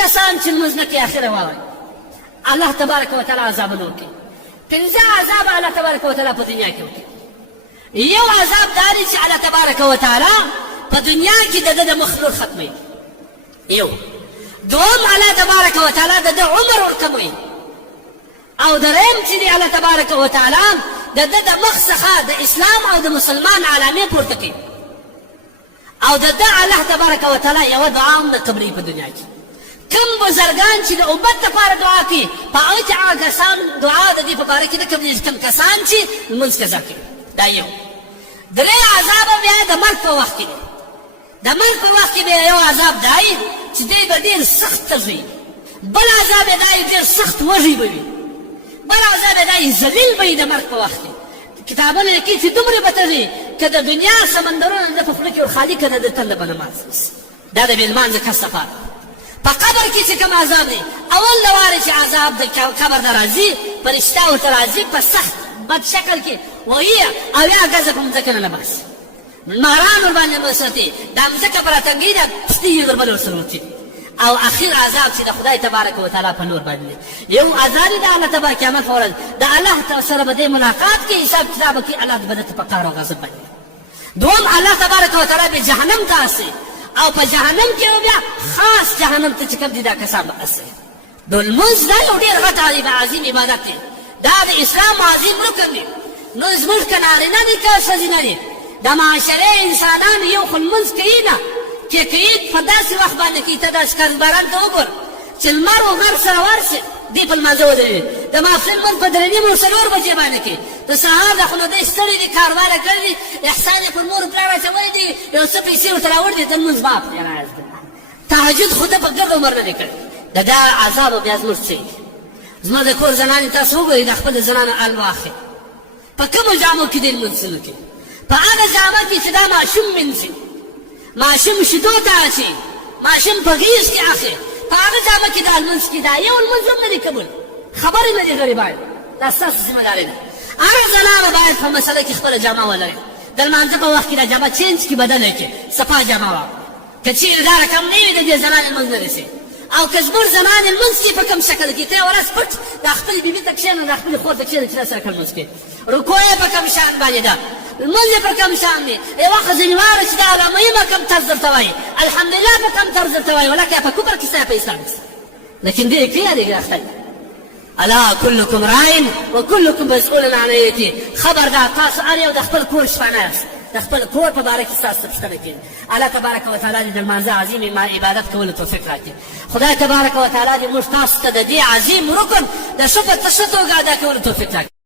کسان چې لمونځ نه کوي اخره واورئ الله تبارک وتعالی عذابونه ورکوي 5 عذاب الله تبارک وتعالی په دنیا کې وکړي یو عذاب دا دی چې الله تبارک وتعالی په دنیا کې د ده د مخلوق ختموي یو دوم الله تبارک وتعالی د ده عمر ورکموي او دریم چې دی الله تبارک وتعالی د ده د مخ څخه د اسلام او د مسلمان علامې پورته کوي او د ده الله تبارک وتعالی یوه دعا هم نه قبلوي په دنیا کې کم بزرگان چې د امت دپاره دعا کوي په هغه کې هغه کسان دعا د دې په باره کې نه قبلېږي کم کسان چې لمونځ قضا کوي دا یو درې عذاب بیا د مرګ په وخت کې دی د مرګ په وخت کې بیا یو عذاب دا وي چې دی به ډېر سخت تز وي بل عذاب یې دا وي ډېر سخت وږی به وي بل عذاب یې دا وي ذلیل به وي د مرګ په وخت کې کتابونه لیکي چې دومره به تږي که د دنیا سمندرونه د په خوله کې ورخالي که د تنده به نماز دا د بې لمانځه کس لپاره په قبر کې چې کوم عذاب دی اول د وارې چې عذاب د قبر ته راځي فرشته ورته راځي په سخت بد شکل کې وهي اویا ګزه په مځکه نه باسي ماران ورباندې مسرتي دا مځکه به راتنګي دا پستی یې وربل ورسره ورتي او اخر عذاب چې د خدای تبارک وتعالی په نور باندې یو عذاب د الله تبارک قیامت په ورځ د الله سره به د ملاقات کې حساب کتاب کې الله به درته په قهر او غضب باندې دوم الله تبارک وتعالی به جهنم ته اسي او په جهنم کې بیا خاص جهنم ته چې کوم دي دا کسان به اسي د لمونځ دا یو ډېر غټ عظیم عبادت دی دا د اسلام عظیم رکن دی نو زموږ که نارینه دي که ښځینه دي د معاشرې انسانان یو خو لمونځ کوي نه چې کوي په داسې وخت باندې کوي ته دا ښکارباران ته وګور چې لمر و غر سره ورشي دی په لمانځه ودرېږي د ماپښین لمونځ په 3:30 و 4 بجې باندې کوي د سهار د خو نو دی ستړي دي کاروباره کړی دي احسان یې پر مور پلار اچولی دي یو څه پیسې ورته راوړي دي د لمونځ باب دی تهجد خو ده په ګرد عمر نه دی کړی د دا عذاب بیا زموږ څه دي زما د کور زنانې تاسو وګورئ د خپلو زنانو حال واخلئ په کومو جامو کې دی لمونځونه کوي په هغه جامه کې چې دا ماشوم مینځي ماشوم شیدو ته اچي ماشوم په غیږ کې اخلي په هغه جامه کې دا لمونځ کې دا یو لمونځ هم نه دی قبول خبرې نه دي غریبان دا ستاسو ذمه داري ده هغه زنانه باید په مسله کې خپله جامه ولري د لمانځه په وخت کې دا جامه چینج کړي بدله کړي صفا جامه واغله که چیرې دا رقم نه وي د دې زنانې لمونځ نه رسي او که زموږ زنانې لمونځ کوي په کوم شکل کې ته یې ورځ پټ د خپلې بیبي ته کښېنه د خپلې خور ته کښېنه چې راسره که لمونځ کوي رکوع یې په کوم شان باندې ده لمونځ یې په کوم شان دی یوه ښځینواره چې دا علامهیمه کوم طرز درته وایي الحمدلله په کوم طرز درته وایي ولکه یا په کفر کې ستا یا په اسلام کې لیکن دې کوي یا دې اخته الا كلكم راع وكلكم مسؤول عن رعيته خبردار تاسو هر یو د خپل کور شپانه یاست د خپل کور په باره کې ستاسو پوښتنه کېږي الله تبارک وتعالی دې د لمانځه عظیم عبادت کولو توفیق راکړي خدای تبارک وتعالی دې موږ تاسو ته د دې عظیم رکن د ښه په ښه توګه ادا کولو توفیق راکړي